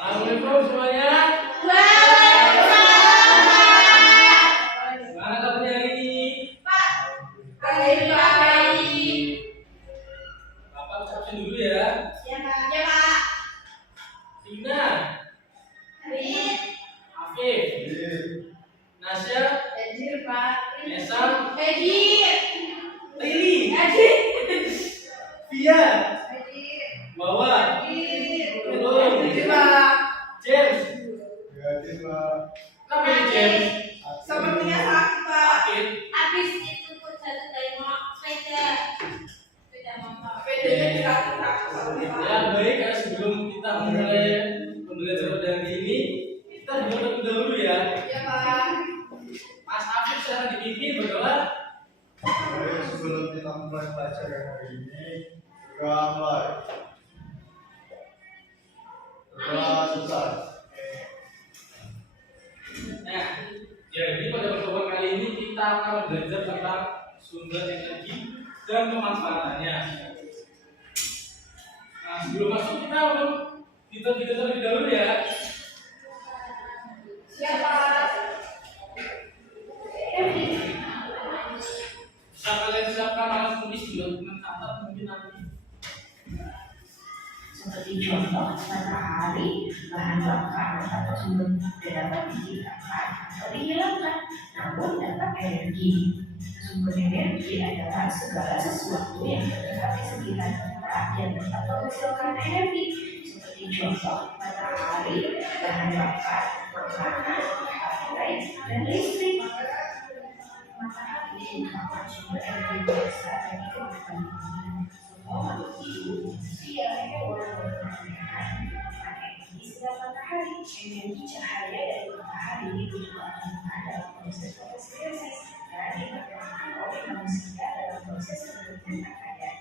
Assalamualaikum semuanya. Gimana kabarnya hari ini? Bapak ucapin dulu ya. Tina, Afif, Nasya, Nesa, Lili, Via, Wawa, Nurul, James. Kenapa ini James? Sepertinya sakit, Pak. Sakit. Habis itu pun satu tengok sepeda motor. Bedanya sakit. Ya baik, ya, sebelum kita mulai pembelajaran pada hari ini, kita berdoa dulu ya. Ya, Pak. Mas Afif secara dipimpin berdoa. Baik, sebelum kita mulai pelajaran hari ini, doa mulai. Doa selesai. Nah, jadi pada pertemuan kali ini kita akan belajar tentang sumber energi dan pemanfaatannya. Nah, sebelum masuk kita terlebih dahulu ya. Siapa? Bisa kalian siapkan alat tulis juga dengan catat mungkin nanti. Seperti contoh matahari, bahan bakar atau sumber tidak dapat diciptakan atau dihilangkan, namun dapat energi. Sumber energi adalah segala sesuatu yang terdapat di sekitar kita yang dapat menghasilkan energi. Seperti contoh matahari, bahan bakar, makanan, baterai, dan listrik. Matahari merupakan sumber energi biasa bagi kehidupan dunia. Semua makhluk hidup, manusia, hewan, dan energi sinar matahari. Energi cahaya dari matahari dibutuhkan dalam proses fotosintesis dan dimanfaatkan oleh manusia dalam proses pembentukan makanan.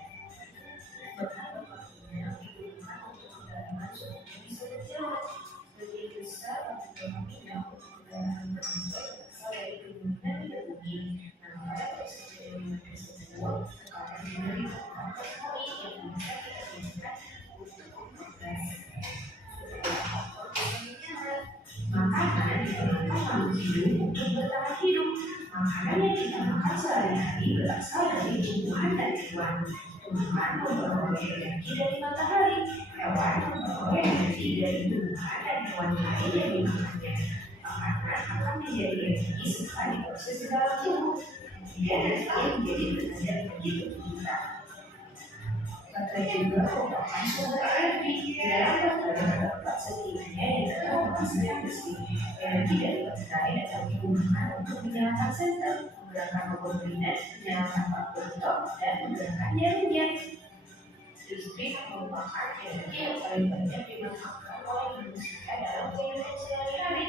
Betapa pentingnya dibutuhkan untuk kedalaman suatu bisa berjalan. Lebih besar untuk meminang kedalaman tersebut berasal dari kemungkinan tidak mungkin. Namun pada proses kejadian tersebut, tekanan dari matahari yang bisa kita gunakan untuk memproses makanan diperlukan makhluk hidup untuk bertahan hidup. Makanan yang kita makan sehari-hari berasal dari tumbuhan dan hewan. Tumbuhan memperoleh energi dari matahari. Hewan memperoleh energi dari tumbuhan dan hewan lain yang dimakannya. Makanan akan menjadi energi setelah diproses ke dalam tubuh. Kemudian nanti menjadi tenaga energi untuk kita. Baterai juga merupakan sumber energi. Dalam baterai terdapat setidaknya yang dapat menghasilkan listrik. Energi dari baterai dapat digunakan untuk menyalakan senter, menggerakkan rebobiner, menyalakan bak bentok, dan menggerakkan jaringnya. Listrik merupakan energi yang paling banyak dimanfaatkan oleh manusia dalam kehidupan sehari-hari.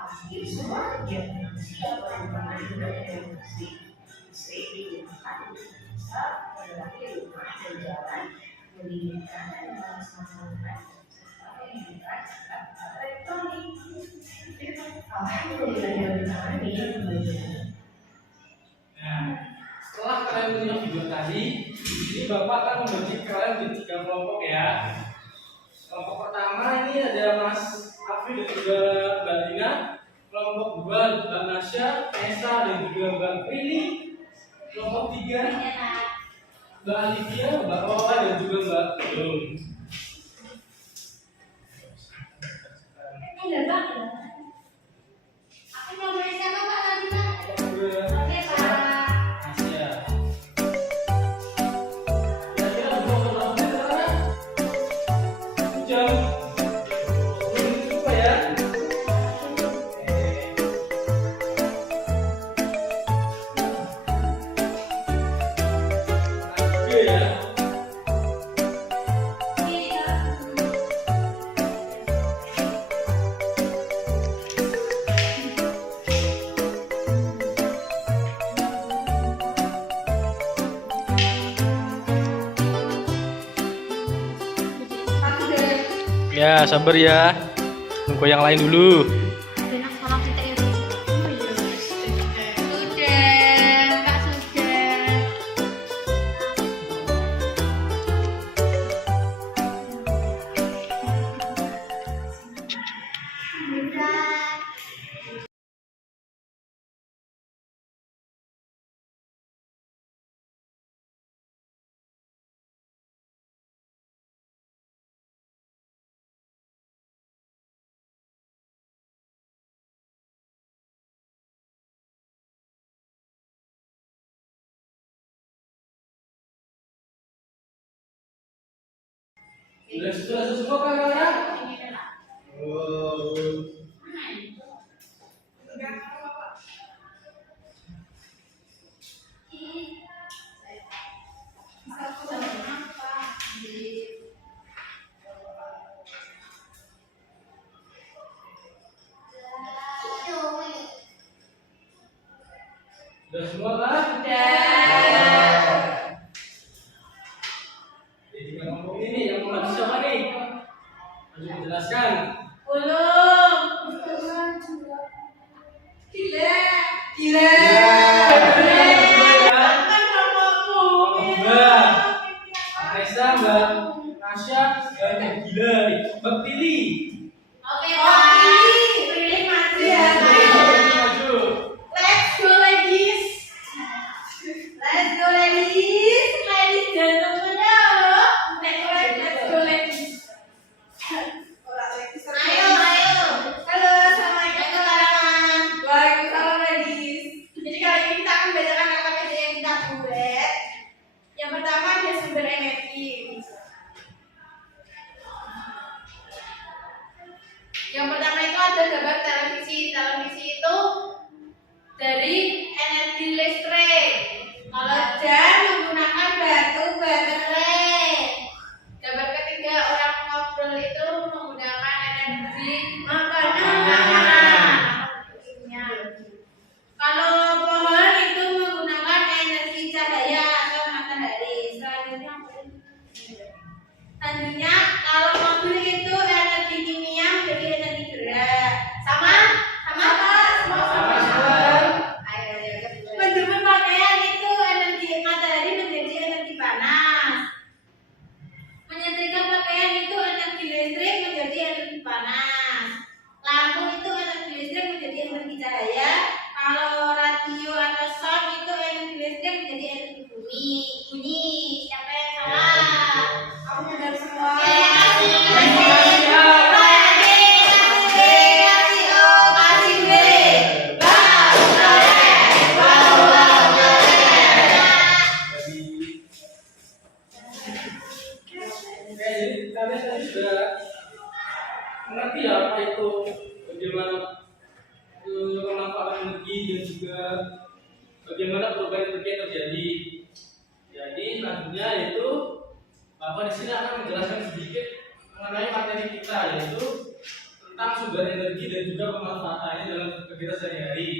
Hampir semua kegiatan manusia berhubungan dengan listrik. Listrik digunakan untuk bisa melengkapi rumah dan jalan, mendidihkan dan membalas makanan, serta menghidupkan alat elektronik. Alhamdulillah. Nah, setelah kalian menyimak video tadi, ini Bapak akan membagi kalian menjadi 3 kelompok ya. Kelompok pertama ini ada Mas Afif dan juga Mbak Tina. Kelompok 2 Mbak Nasya, Nesa dan juga Mbak Prilly. Kelompok 3 Mbak Alivia, Mbak Wawa dan juga Mbak Yul. Aku mau beli sama Pak tadi, Pak. Kedua, Oke, Pak. Nasya. Kira-kira berapa menit sekarang? Jam. Belum cukup ya? Oke ya. Ya, sabar ya. Nunggu yang lain dulu. Sudah, Kak sudah. Sudah semua kan kalian? Oh. Enggak apa-apa. Bisa aku sama apa? Sudah semua kan? Jadi tinggal ngomong ini yang mau maju siapa nih? Maju menjelaskan. Belum. Gila. Kan mamaku. Mbak Raisa, Mbak Nasya, Mbak Gila, Mbak Tili. Oke, Oh, Pak. Pilih maju ya. Maju. Let's go ladies. Let's go ladies. Ladies gentlemen ya. Let's go ladies. Orang lagi Ayo, ayo. Halo, assalamualaikum teman-teman. Waalaikumsalam ladies. Jadi kali ini kita akan belajarkan KKBD yang kita buat. Yang pertama ada sumber energi. Yang pertama itu ada gambar televisi. Televisi itu dari energi listrik. Kalau jam menggunakan batu baterai. Gambar ketiga orang ngobrol itu menggunakan energi makanan. Kalau pohon itu menggunakan energi cahaya atau matahari. Selanjutnya, kalau mobil itu energi kimia menjadi energi gerak. Sama? Sama apa? Sama. Ayo. Menjemur pakaian itu energi matahari menjadi energi panas. Menyetrika pakaian itu energi listrik menjadi energi panas. Lampu itu energi listrik menjadi energi cahaya. Kalau radio atau sound itu energi listrik menjadi energi bunyi. Siapa yang salah? Aku benar semua. Jadi kalian tadi sudah mengerti ya apa itu bagaimana pemanfaatan energi dan juga bagaimana perubahan energi yang terjadi. Jadi selanjutnya yaitu Bapak di sini akan menjelaskan sedikit mengenai materi kita yaitu tentang sumber energi dan juga pemanfaatannya dalam kegiatan sehari-hari.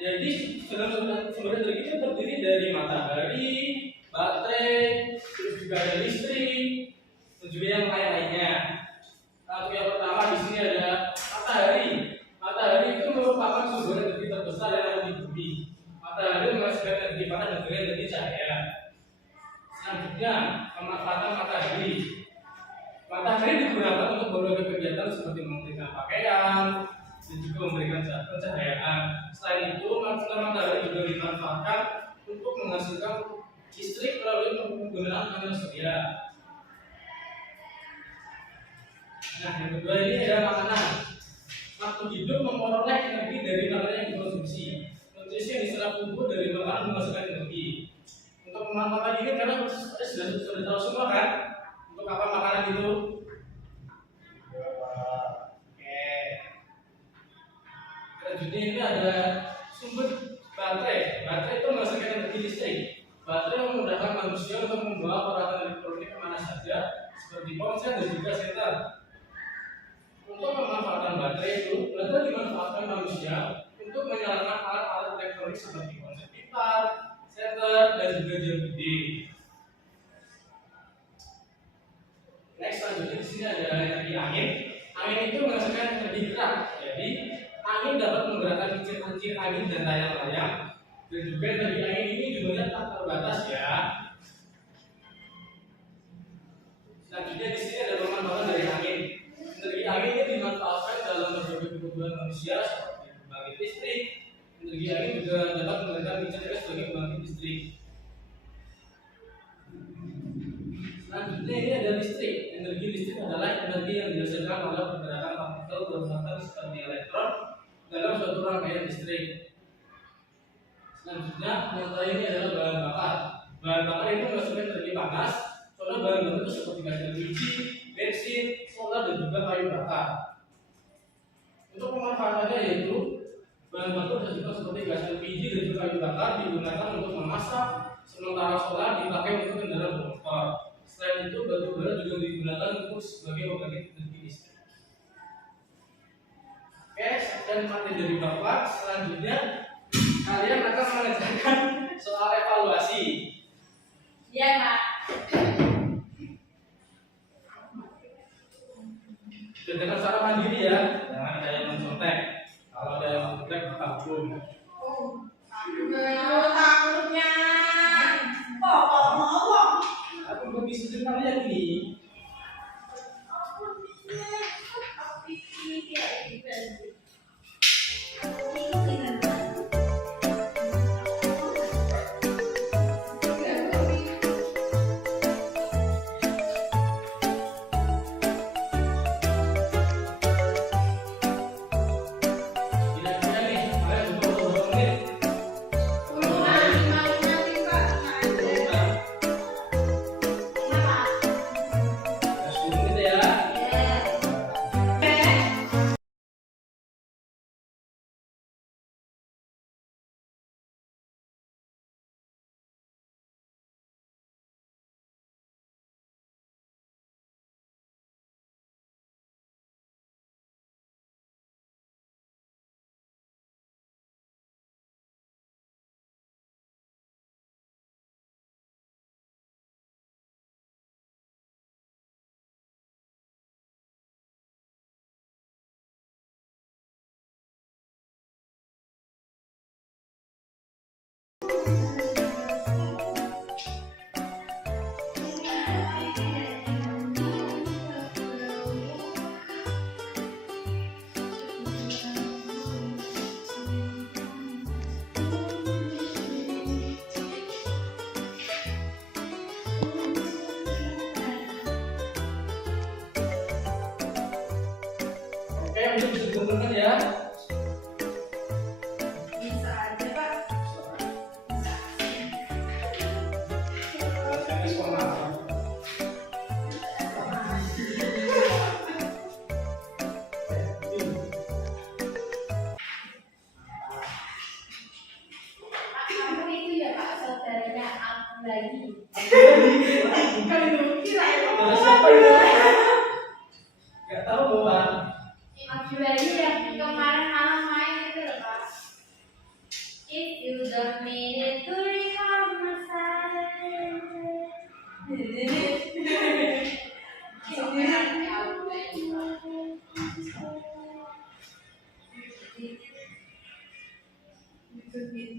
Jadi sumber energi itu terdiri dari matahari, baterai, terus juga ada listrik, dan juga yang lain-lainnya. Untuk yang pertama di sini ada matahari. Matahari itu merupakan sumber energi terbesar yang ada di bumi. Matahari menghasilkan energi panas dan juga energi cahaya. Selanjutnya pemanfaatan matahari. Matahari digunakan untuk berbagai kegiatan seperti memberikan pakaian dan juga memberikan pencahayaan. Selain itu, matahari juga dimanfaatkan untuk menghasilkan listrik melalui penggunaan panel surya. Nah, yang kedua ini adalah makanan. Makhluk hidup memperoleh energi dari makanan yang dikonsumsi. Nutrisi yang diserap tubuh dari makanan menghasilkan energi. Untuk pemanfaatan ini karena sudah tahu semua kan? Untuk apa makanan itu? Oke. Selanjutnya ini ada sumber baterai. Baterai itu menghasilkan energi listrik. Baterai memudahkan manusia untuk membawa peralatan elektronik kemana saja, seperti ponsel dan juga senter. Untuk pemanfaatan baterai itu, baterai dimanfaatkan manusia untuk menyalakan alat-alat elektronik seperti ponsel pintar, senter, dan juga jam gede. Next, selanjutnya di sini ada energi angin. Angin itu menghasilkan energi gerak. Jadi, angin dapat menggerakkan kincir-kincir angin dan layang-layang. Dan juga energi angin ini jumlahnya tak terbatas ya. Selanjutnya di sini ada pemanfaatan dari angin. Energi angin ini dimanfaatkan dalam berbagai kebutuhan manusia seperti pembangkit listrik. Energi angin juga dapat menggunakan kincir sebagai pembangkit listrik. Selanjutnya ini ada listrik. Energi listrik adalah energi yang dihasilkan oleh pergerakan partikel bermuatan seperti elektron dalam suatu rangkaian listrik. Selanjutnya, yang terakhir ini adalah bahan bakar. bahan bakar itu nggak suka terjadi panas, soalnya bahan bakar itu seperti gas LPG, bensin, solar dan juga kayu bakar. Untuk pemanfaatannya yaitu bahan baku tersebut seperti gas LPG dan juga kayu bakar digunakan untuk memasak, sementara solar dipakai untuk kendaraan bermotor. Selain itu, batu bara juga digunakan untuk sebagai pembangkit energi listrik. Oke, sekian materi dari Bapak. Selanjutnya, kalian akan mengerjakan soal evaluasi. Iya, Pak. Kerjakan secara mandiri ya, jangan ada yang mencontek. Kalau ada yang mencontek, Bapak hukum. Takutnya. Pokok ngomong. Aku nggak bisa dengar kalian nih. Kira-kira nih, kalian butuh berapa menit? Ya, 10 menit ya. Oke, bisa dikumpulkan ya. Bisa aja, Pak. Saya respon apa? Kamu itu ya Pak, saudaranya aku lagi. Bukan itu. Saudara siapa itu? Gak tahu Bapak. Aku lagi yang kemarin malam main itu loh Pak. If you don't mean it to recall my silence.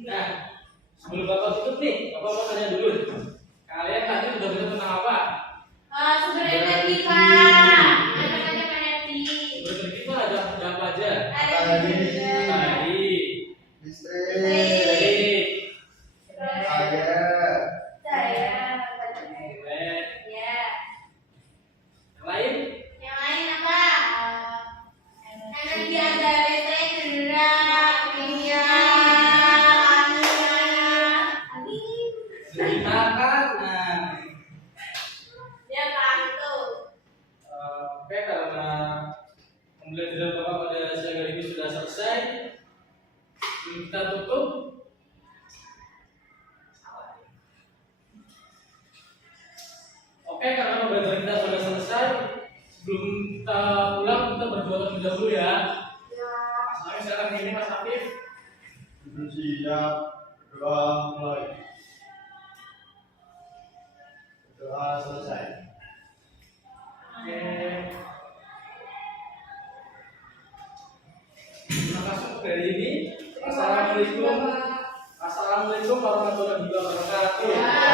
Nah, sebelum Bapak tutup nih, Bapak mau tanya dulu. Kalian tadi udah bisa tentang apa? Sumber energi Pak. Anak-anak energi. Berarti itu ada apa aja? Ada Energi. juga. Tadi, Listrik, listrik, air, Saya. elektrik, Ya. yang lain? Yang lain apa? Energi ada listrik, gerak, kimia, angin. Digunakan. Nah, Ya Pak itu. oke, karena pembelajaran Bapak pada siang hari ini sudah selesai, kita tutup. Oke, karena pembelajaran kita sudah selesai, sebelum kita pulang kita berdoa terlebih dahulu ya. Mas Afif, silakan ini Mas Afif. itu siap, doa mulai. Doa selesai. Oke. Terima kasih untuk hari ini. Assalamualaikum warahmatullahi wabarakatuh.